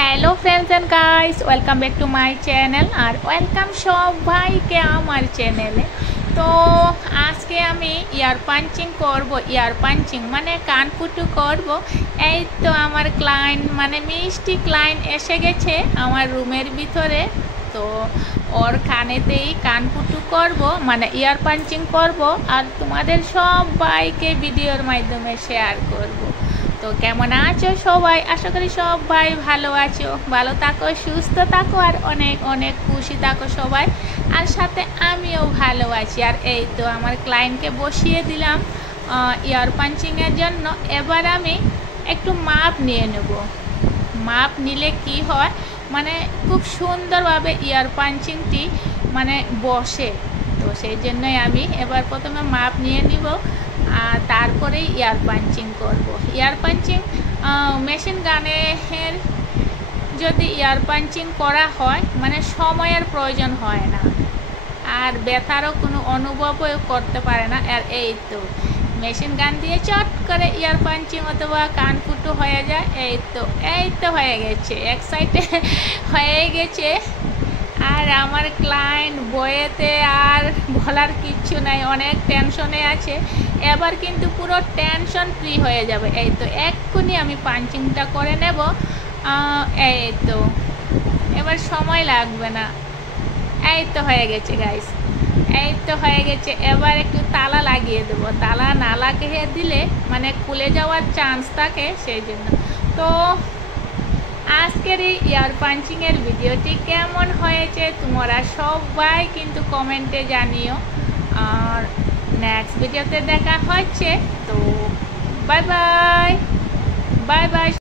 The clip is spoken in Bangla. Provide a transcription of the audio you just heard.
Hello friends and guys, welcome back to my channel আর ওয়েলকাম সবাইকে আমার চ্যানেলে। তো আজকে আমি ইয়ার পাঞ্চিং করব, ইয়ার পাঞ্চিং মানে কানপুটু করব। এই তো আমার ক্লায়েন্ট মানে মিষ্টি ক্লায়েন্ট এসে গেছে আমার রুমের ভিতরে। তো ওর কানেতেই কানপুটু করব মানে ইয়ার পাঞ্চিং করব আর তোমাদের সবাইকে ভিডিওর মাধ্যমে শেয়ার করব। তো কেমন আছো সবাই? আশা করি সবাই ভালো আছো, ভালো থাকো, সুস্থ থাকো আর অনেক অনেক খুশি থাকো সবাই। আর সাথে আমিও ভালো আছি। আর এই তো আমার ক্লায়েন্টকে বসিয়ে দিলাম ইয়ার পাঞ্চিংয়ের জন্য। এবার আমি একটু মাপ নিয়ে নেব। মাপ নিলে কি হয় মানে খুব সুন্দরভাবে ইয়ার পাঞ্চিংটি মানে বসে। তো সেই জন্যই আমি এবার প্রথমে মাপ নিয়ে নিব আর তারপরে ইয়ার পাঞ্চিং করব। ইয়ার পাঞ্চিং মেশিন গানের যদি ইয়ার পাঞ্চিং করা হয় মানে সময়ের প্রয়োজন হয় না আর ব্যথারও কোনো অনুভবও করতে পারে না। আর এই তো মেশিন গান দিয়ে চট করে ইয়ার পাঞ্চিং অথবা কানপুটু হয়ে যায়। এই তো হয়ে গেছে, এক সাইডে হয়ে গেছে। আর আমার ক্লায়েন্ট বইয়েতে আর বলার কিচ্ছু নাই, অনেক টেনশনে আছে। এবার কিন্তু পুরো টেনশন ফ্রি হয়ে যাবে। এই তো এক্ষুনি আমি পাঞ্চিংটা করে নেব। এই তো এবার সময় লাগবে না। এই তো হয়ে গেছে গাইস, এই তো হয়ে গেছে। এবার একটু তালা লাগিয়ে দেবো। তালা না লাগিয়ে দিলে মানে খুলে যাওয়ার চান্স থাকে, সেই জন্য। তো আজকের এই ইয়ার পাঞ্চিংয়ের ভিডিওটি কেমন হয়েছে তোমরা সবাই কিন্তু কমেন্টে জানিও। আর নেক্সট ভিডিওতে দেখা হচ্ছে। তো বাই বাই, বাই বাই।